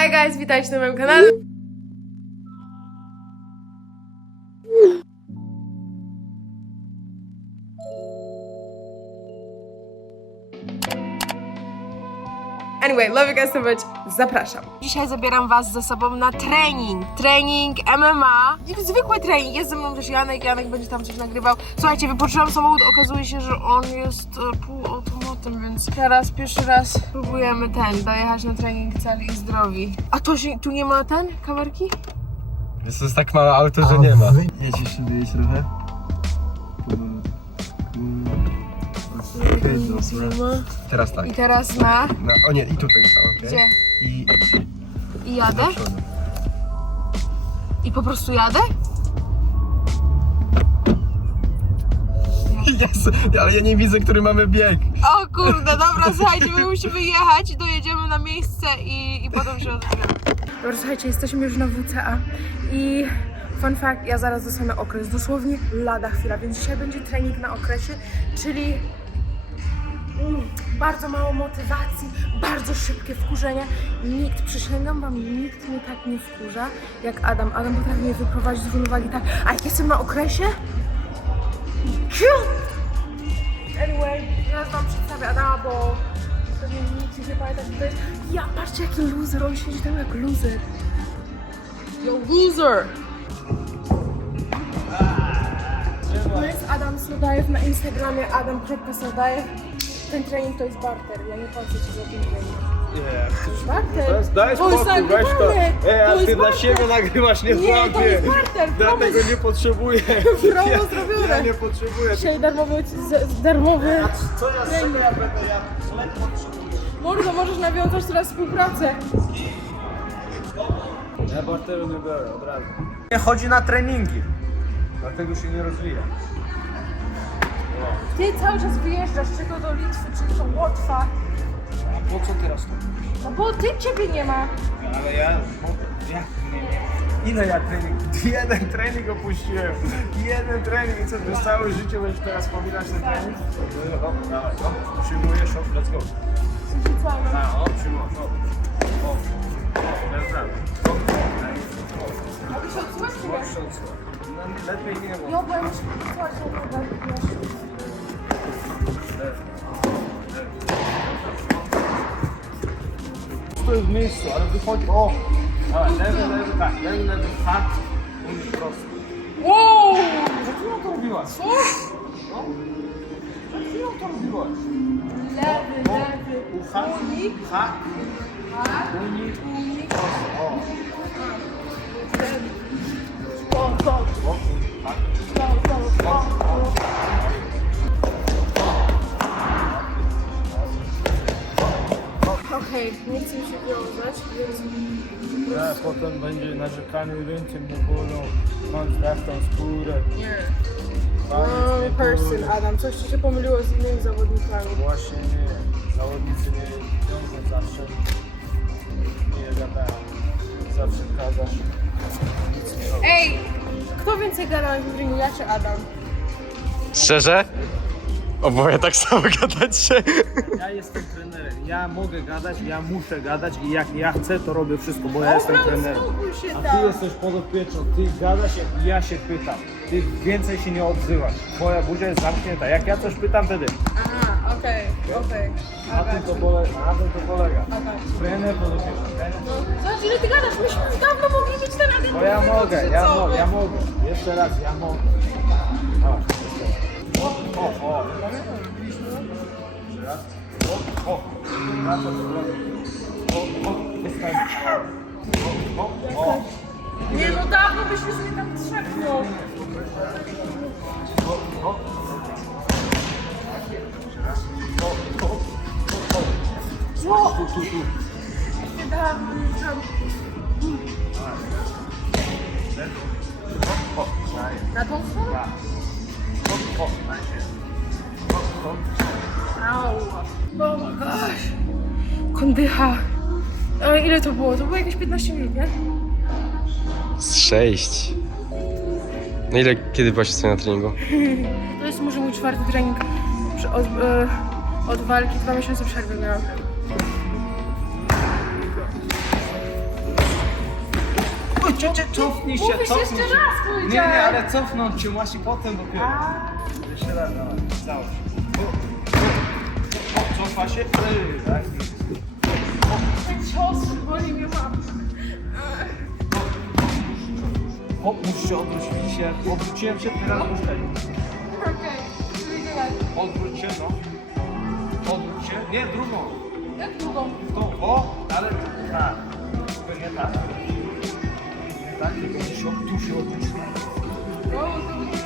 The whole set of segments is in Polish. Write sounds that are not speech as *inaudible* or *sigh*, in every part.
Hi guys, witajcie na moim kanale. Anyway, love you guys so much. Zapraszam. Dzisiaj zabieram was ze sobą na trening. Trening MMA. Zwykły trening. Jest ze mną też Janek. Janek będzie tam coś nagrywał. Słuchajcie, wypoczyłam samochód. Okazuje się, że on jest e, więc teraz pierwszy raz próbujemy ten, dojechać na trening cali i zdrowi. A to się, tu nie ma ten, kamerki? Jest to jest tak małe auto, że nie ma. Jedź jeszcze dojeść trochę. Okej, dobra. Nie ma. Teraz tak. I teraz na... No, o nie, i tutaj są, okej. Gdzie? I I jadę? do przodu. I po prostu jadę? Jezu, ale ja nie widzę, który mamy bieg. O kurde, dobra, słuchajcie, my musimy jechać, dojedziemy na miejsce i, i potem się odbieramy. Dobra, słuchajcie, jesteśmy już na WCA i fun fact, ja zaraz dostanę okres, dosłownie lada chwila, więc dzisiaj będzie trening na okresie, czyli mm, bardzo mało motywacji, bardzo szybkie wkurzenie. Nikt, przysięgam wam, nikt mnie tak nie wkurza jak Adam. Adam potrafi mnie wyprowadzić z równowagi tak, a jak jestem na okresie! Anyway, teraz wam przedstawię Adama, bo pewnie nikt się nie pamięta, kto to jest. Ja, patrzcie jaki loser, on siedzi tam jak loser. Yo, loser! To jest Adam Sodajew na Instagramie, adam.sodajew. Ten trening to jest barter, ja nie płacę ci za ten trening. Barter? Daj To jest spokój, weź to. nagrywane. Ej, a To ty jest dla barter. siebie nagrywasz, nie Nie, dla to mnie. jest barter, Ja tego nie potrzebuję. promo Ja zrobione. nie potrzebuję. Dzisiaj darmowy, z- darmowy Co ja z czego ja będę ja chleb potrzebuję? Mordo, możesz nawiązać teraz współpracę. Ja barteru nie biorę, od razu. Nie chodzi na treningi. Dlatego się nie rozwija. Ty cały czas wyjeżdżasz, czy to do Litwy, czy to Łotwa. Po co teraz to? No bo ty ciebie nie ma. Ale ja... Jak nie? Ile ja trening? *laughs* Jeden trening opuściłem. Jeden trening i co, przez całe życie będziesz teraz wspominać ten trening? No, no, dawaj, no. Przyjmujesz, hop, let's go. A, o, przyjmujesz, hop. O, o, let's go. Hop, A ty się odsuwasz czy nie? No, Lepiej nie mów. Jo, bo ja muszę posłuchać na Stój w miejscu, ale wychodzi, o! Dawaj, lewy, lewy, tak, lewy, lewy, tak. I prosto. Wow! Przed chwilą to robiłaś. Co? No. Przed chwilą to robiłaś. Lewy, lewy. Ucha, Unik. hak, A? unik, Unik. prosto, o. Lewy. To, to, O, tak. to, to, to, to. Okej, nie chcę mi się wiązać, więc... Ja, potem będzie narzekanie, ręce mnie bolą, mam zdrawną skórę. Nie. Wrong person, boli. Adam. Coś ci się pomyliło z innymi zawodnikami. Właśnie nie, zawodnicy nie wiążą zawsze, nie gadają, zawsze gadasz, nic nie. Ej! Kto więcej gada na Wawrzyniu, ja czy Adam? Szczerze? Oboje tak samo gadać się. Ja jestem trenerem, ja mogę gadać, ja muszę gadać i jak ja chcę, to robię wszystko, bo ja jestem trenerem. Spokój się A tam. ty jesteś podopieczną, ty gadasz jak ja się pytam. Ty więcej się nie odzywasz. Twoja buzia jest zamknięta. Jak ja coś pytam wtedy. Aha, okej, okej. Na tym to polega. Na tym to polega. Trener podopieczny. Trener. Zobacz ile ty gadasz, myśmy już dawno mogli być ten Adam. Bo ja mogę, ja mogę, ja mogę. Jeszcze raz, ja mogę. O, o, o. Jeszcze raz. O, o. O, o. O, o, o. Nie no dawno byś już mnie tam trzepnął. O, o. O, o, o, Co? Tu, tu, tu. Nie dawno. O, o. Daję. Na tą stronę? O. Au. Oh my gosh. Kondycha. Ale ile to było? To było jakieś 15 minut, nie? Z sześć. No ile, kiedy byłaś ostatnio na treningu? *laughs* To jest może mój czwarty trening przy- od, e, od walki. Dwa miesiące przerwy miałam. Cie, cie, cofnij się, Mówisz cofnij jeszcze się. raz, Nie, powiedziałem. nie, ale cofnąć się masz i potem dopiero. Jeszcze raz, dawaj, całość. O, o, o, cofa się, Ej, tak. Ten cios boli mnie mam. O, musisz się odwrócić się. Odwróciłem się, teraz ruszaj. Okej, okay. dalej. Odwróć się, no. Odwróć się. Nie, drugą. Jak długą? To, o, ale tak. To nie tak. Tak, tylko musisz się, tu się odwrócić. O, to będzie...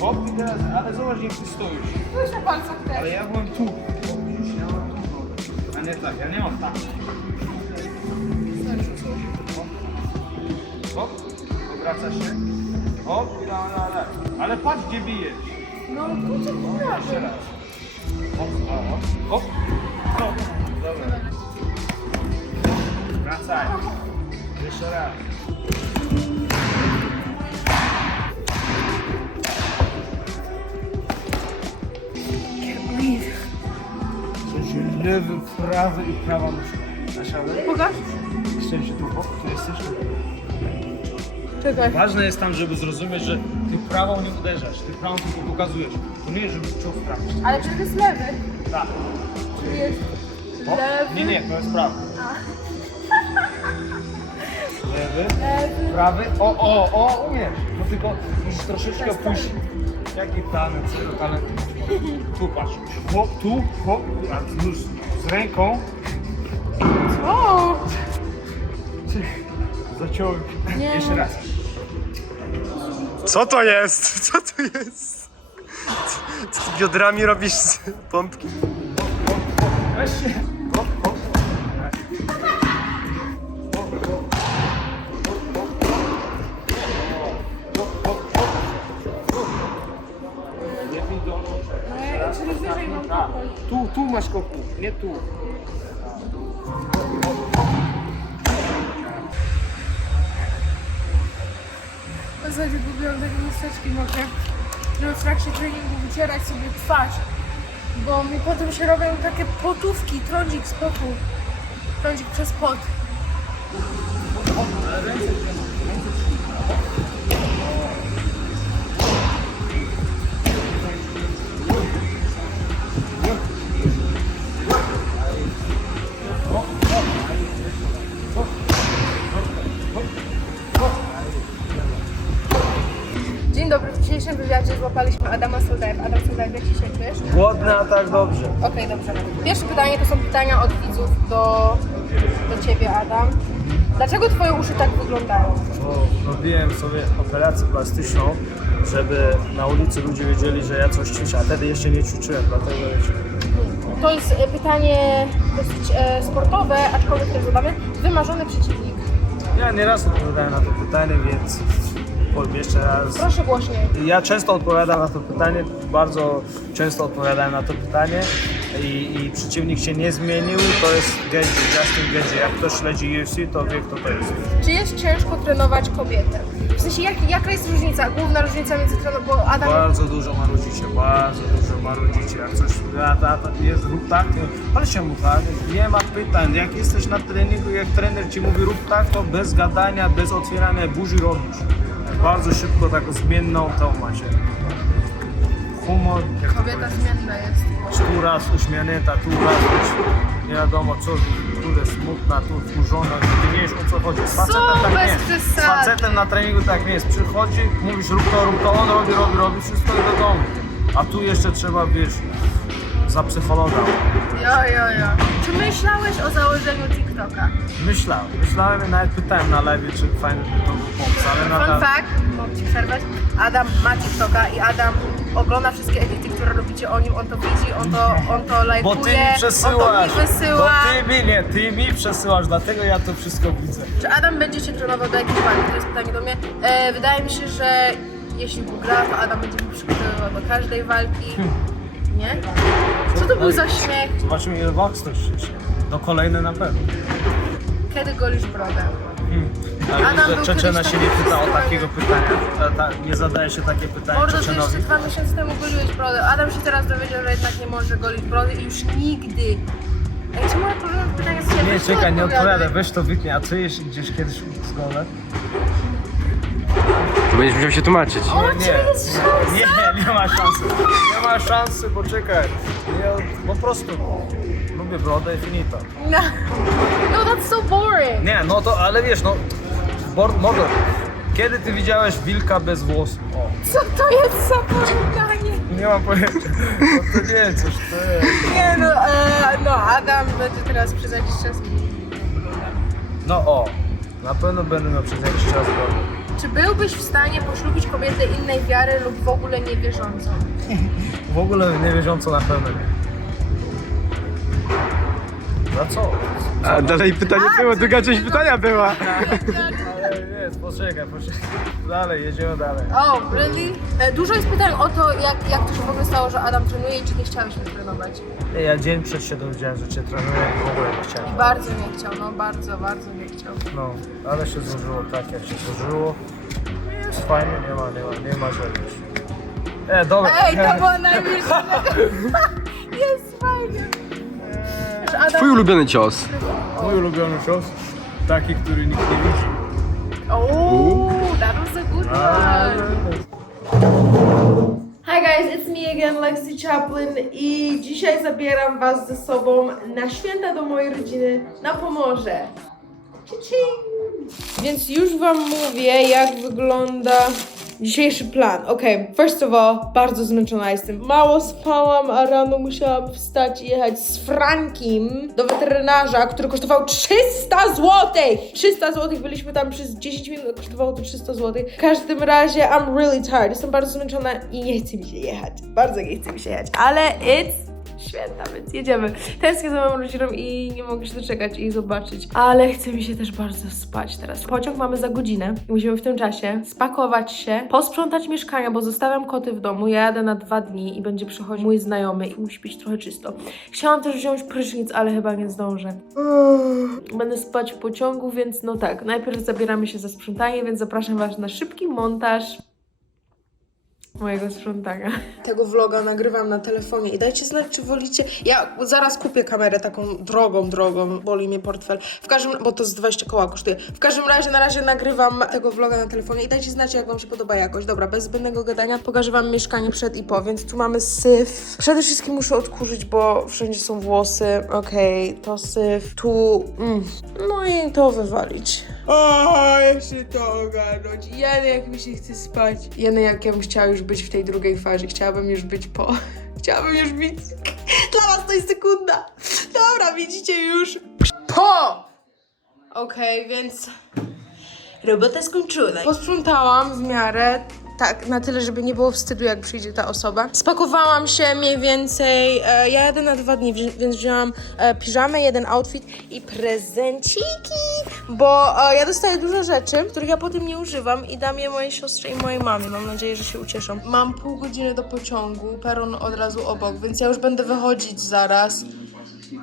Hop i teraz, ale zobacz jak ty stoisz. Spójrz na palcach Ale też. ja byłem tu. Widzisz, ja mam tu nogę. A nie tak, ja nie mam tak. Hop. Hop, obraca się. Hop i dalej, dalej. Ale patrz gdzie bijesz. No, tu co Jeszcze raz. Hop, hop, hop. Hop. Dobra. Wracaj. Jeszcze raz. Lewy, prawy i prawa nóżka. Na siadę. Pokaż. Się tu, tu jesteś. Czekaj. Ważne jest tam, żeby zrozumieć, że ty prawą nie uderzasz, ty prawą tylko pokazujesz. To nie jest, żeby cios trafić. Ale czy to jest lewy? Tak. Czy jest Hop. lewy? Nie, nie, to jest prawy. Lewy, Lewy. prawy. O, o, o, umiesz. No tylko musisz troszeczkę pójść. Jaki talent, to talent? Tu patrz. Hop, tu, hop, a już z ręką O! zaciąłem. Nie. Jeszcze raz. Co to jest? Co to jest? Co ty biodrami robisz z pompki? Weź się. Nie tu. W zasadzie lubiłam takie miseczki mokre, żeby w trakcie treningu wycierać sobie twarz, bo mi potem się robią takie potówki, trądzik z potu, trądzik przez pot. Dzień dobry, w dzisiejszym wywiadzie złapaliśmy Adama Soldajew. Adam Soldajew, jak się czujesz? Głodny, a tak dobrze. Okej, dobrze. Pierwsze pytanie to są pytania od widzów do, do Ciebie, Adam. Dlaczego Twoje uszy tak wyglądają? bo robiłem sobie operację plastyczną, żeby na ulicy ludzie wiedzieli, że ja coś ćwiczę, a wtedy jeszcze nie ćwiczyłem, dlatego wiecie. To jest e, pytanie dosyć e, sportowe, aczkolwiek też zadamy. Wymarzony przeciwnik. Ja nieraz odpowiadałem na to pytanie, więc powiem jeszcze raz. Proszę głośniej. Ja często odpowiadam na to pytanie, bardzo często odpowiadałem na to pytanie i, i przeciwnik się nie zmienił, to jest Genji, Justin Genji. Jak ktoś śledzi UFC, to wie kto to jest. Czy jest ciężko trenować kobietę? W sensie, jak, jaka jest różnica, główna różnica między trenowaniem, bo Adam... Bardzo dużo marudzicie, bardzo dużo marudzicie. Jak coś a, ta, ta, jest, rób tak, ale się mu tak, nie ma pytań. Jak jesteś na treningu, jak trener ci mówi rób tak, to bez gadania, bez otwierania buzi robisz. Bardzo szybko taką zmienną tą macie. Humor, jak to Kobieta zmienna jest. tu raz uśmiechnięta, tu raz już nie wiadomo co, kurde smutna, tu wkurzona, ty nie wiesz o co chodzi. Z facetem tak nie jest. Z facetem na treningu tak nie jest. Przychodzi, mówisz rób to, rób to, on robi, robi, robi, wszystko i do domu. A tu jeszcze trzeba, wiesz, za psychologa. Jo, jo, jo. Czy myślałeś o założeniu TikToka? Myślałem, myślałem i nawet pytałem na live, czy fajny by to był pomysł, ale Fun nadal... fact, mogę Ci przerwać, Adam ma TikToka i Adam ogląda wszystkie edyty, które robicie o nim, on to widzi, on to, on to lajkuje, Bo ty mi przesyłasz, on to mi wysyła. bo ty mi, nie, ty mi przesyłasz, dlatego ja to wszystko widzę. Czy Adam będzie się trenował do jakiejś walki? To jest pytanie do mnie. E, wydaje mi się, że jeśli wygra, to Adam będzie mu przygotowywał do każdej walki. Nie? Co to był za śmiech? Zobaczymy ile stoś jeszcze. Do kolejne na pewno. Kiedy golisz brodę? Ale Adam był Czeczena kiedyś się nie taki pyta o takiego pytania. Ta, ta, nie zadaje się takie pytanie Mordo, ty Czeczenowi. jeszcze dwa miesiące temu goliłeś brodę. Adam się teraz dowiedział, że jednak nie może golić brody i już nigdy Ej, czemu ja sobie? Nie, czekaj, nie odpowiadaj. weź to wytnij. A co jeśli idziesz kiedyś z golem? Będziesz musiał się tłumaczyć. Nie, nie, nie, nie ma szansy. Nie ma szansy, bo czekaj. Ja po prostu lubię brodę i finito. No. no, that's so boring. Nie, no to, ale wiesz, no, bor- mogę. Kiedy ty widziałeś wilka bez włosów? O, Co to jest za porównanie? nie mam pojęcia. No to nie, coś to jest. Nie no, e, no Adam będzie teraz przez jakiś czas No o, na pewno będę miał przez jakiś czas brodę. Czy byłbyś w stanie poślubić kobietę innej wiary lub w ogóle niewierzącą? W ogóle nie wierząco na pewno nie. Za co? A dalej pytanie było, druga część pytania była. Ale nie, poczekaj, poczekaj. Dalej, jedziemy dalej. Oh, really? E, Dużo jest pytań o to, jak, jak to się w ogóle stało, że Adam trenuje i czy nie chciałeś mnie trenować. Nie, Ja dzień przed się dowiedziałem, że cię trenuję i w ogóle nie chciałem. Bardzo nie chciał, no bardzo, bardzo nie chciał. No, ale się złożyło tak, jak się złożyło. Jest fajnie, nie ma, nie ma, nie ma żadnych. E, dobra. Ej, to było najwyższe. *laughs* Jest fajnie. Że Adam... Twój ulubiony cios. Mój ulubiony cios, taki, który nikt nie widzi. Oh, that was a good one. Hi guys, it's me again, Lexi Chaplin i dzisiaj zabieram was ze sobą na święta do mojej rodziny na Pomorze. Ci-ci. Więc już wam mówię, jak wygląda dzisiejszy plan. Okej, first of all, bardzo zmęczona jestem. Mało spałam, a rano musiałam wstać i jechać z Frankiem do weterynarza, który kosztował 300 zł! 300 zł, byliśmy tam przez 10 minut, kosztowało to 300 zł. W każdym razie, I'm really tired. Jestem bardzo zmęczona i nie chce mi się jechać. Bardzo nie chce mi się jechać, ale it's święta, więc jedziemy. Tęsknię za moją rodziną i nie mogę się doczekać i zobaczyć. Ale chce mi się też bardzo spać teraz. Pociąg mamy za godzinę i musimy w tym czasie spakować się, posprzątać mieszkania, bo zostawiam koty w domu. Ja jadę na dwa dni i będzie przychodzić mój znajomy i musi być trochę czysto. Chciałam też wziąć prysznic, ale chyba nie zdążę. Będę spać w pociągu, więc no tak. Najpierw zabieramy się za sprzątanie, więc zapraszam Was na szybki montaż mojego sprzątania. Tego vloga nagrywam na telefonie i dajcie znać, czy wolicie. Ja zaraz kupię kamerę taką drogą, drogą, boli mnie portfel. W każdym, bo to z 20 koła kosztuje. W każdym razie na razie nagrywam tego vloga na telefonie i dajcie znać, jak wam się podoba jakość. Dobra, bez zbędnego gadania pokażę wam mieszkanie przed i po, więc tu mamy syf. Przede wszystkim muszę odkurzyć, bo wszędzie są włosy. Okej, to syf. Tu, mm. no i to wywalić. O, jeszcze to ogarnąć. Jeny, jak mi się chce spać. Jeny, jak ja bym chciała już być w tej drugiej fazie. Chciałabym już być po. *laughs* Chciałabym już być. *laughs* Dla was to jest sekunda. Dobra, widzicie już. Po! Okej, więc robota skończona. Posprzątałam w miarę. Tak, na tyle, żeby nie było wstydu, jak przyjdzie ta osoba. Spakowałam się mniej więcej. E, ja jadę na dwa dni, więc wzięłam e, piżamę, jeden outfit i prezenciki, bo e, ja dostaję dużo rzeczy, których ja potem nie używam i dam je mojej siostrze i mojej mamie. Mam nadzieję, że się ucieszą. Mam pół godziny do pociągu, peron od razu obok, więc ja już będę wychodzić zaraz.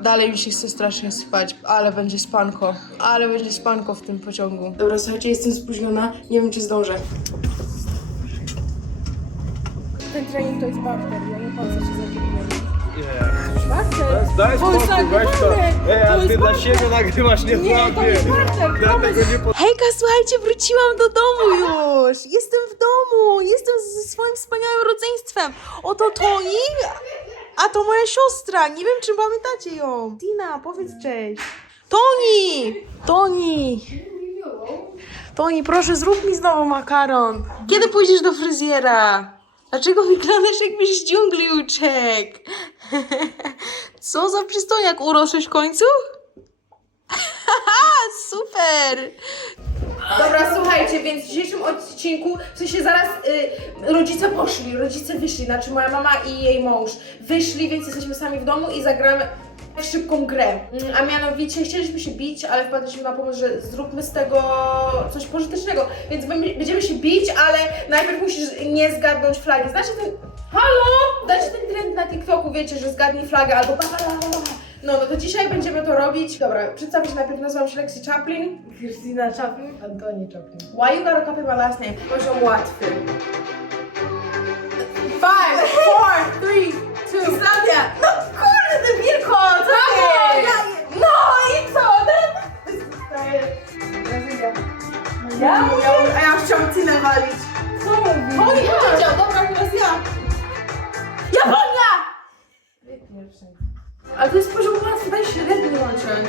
Dalej mi się chce strasznie spać, ale będzie spanko. Ale będzie spanko w tym pociągu. Dobra, słuchajcie, jestem spóźniona. Nie wiem, czy zdążę. Ten trening to jest barter, ja nie płacę ci za trening. Barter? Daj To jest spokój, weź to. Ej, a ty dla siebie nagrywasz, nie Nie, to dla mnie. jest barter, Dlatego nie po... Hejka, słuchajcie, wróciłam do domu już! Jestem w domu, jestem ze swoim wspaniałym rodzeństwem. Oto Toni, a to moja siostra. Nie wiem, czy pamiętacie ją. Tina, powiedz cześć. Toni! Toni! Toni, proszę, zrób mi znowu makaron. Kiedy pójdziesz do fryzjera? Dlaczego wyglądasz jakbyś z dżungli uciekł? *laughs* Co za przystojak urosłeś w końcu? *laughs* Super! Dobra, słuchajcie, więc w dzisiejszym odcinku, w sensie zaraz y, rodzice poszli, rodzice wyszli, znaczy moja mama i jej mąż wyszli, więc jesteśmy sami w domu i zagramy szybką grę. Mm, A mianowicie chcieliśmy się bić, ale wpadliśmy na pomysł, że zróbmy z tego coś pożytecznego. Więc będ- będziemy się bić, ale najpierw musisz nie zgadnąć flagi. Znacie ten... Halo! Znacie ten trend na TikToku, wiecie, że zgadnij flagę albo. No, no to dzisiaj będziemy to robić. Dobra, przedstawię się najpierw, nazywam się Lexi Chaplin. Christina Chaplin. Antoni Chaplin. Why you gotta copy my last name? Poziom łatwy. Five, four, three, two. Islandia. No co jest? No i co? Ja? mówię, A ja chciałam tyle walić. Co mówisz? On ich widział, dobra, teraz ja. Japonia! Ale to jest poziom łatwy, daj średni chociaż.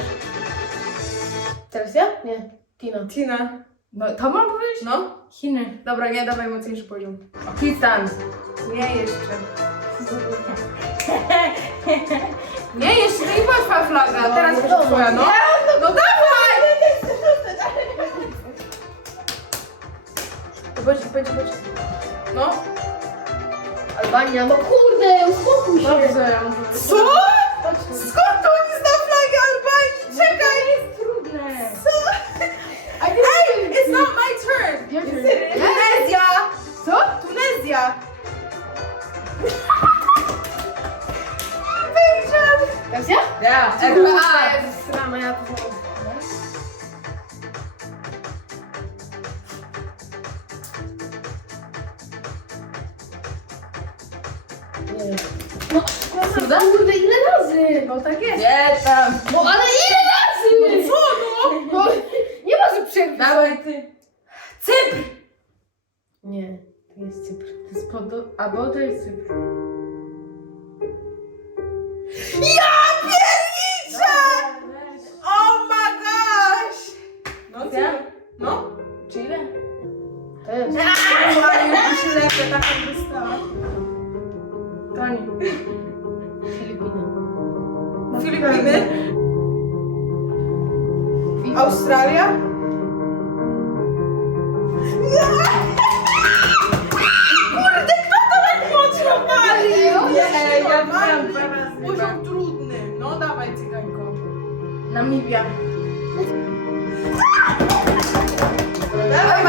Teraz ja? Nie. Tina. Tina. No, to mam powiedzieć? No. Chiny. Dobra, nie, dawaj mocniejszy poziom. Pakistan. Nie jeszcze. *laughs* Nie, jeszcze to nie była twoja flaga, teraz no dobra. twoja, no. No dawaj! Chodź, chodź, chodź. No. Albania. No kurde, uspokój się. Dobrze. Co? Skąd to nie zna flagi Albanii? Czekaj! To jest trudne. Co? Ej, it's not my turn. Tunezja! Co? Tunezja! Teraz ja? Ja, RPA. Srana, ja to zrobię. Nie wiem. No, prawda? Kurde, ile razy? No tak jest. Nie tam. No ale ile razy? Co no? No, nie ma, że przerwy. Dawaj ty. Cypr! Nie, to jest Cypr. To jest pod... Albo to jest Cypr. Ja pierniczę! Oh my gosh! No. Ja? No. Chile? To jest. Mario, się lepę, taką dostała. Toni. Filipiny. Filipiny? Australia? Kurde, kto to tak mocno pali? Ej, ja wiem, Poziom trudny. No dawaj, cygańko. Namibia. Dawaj,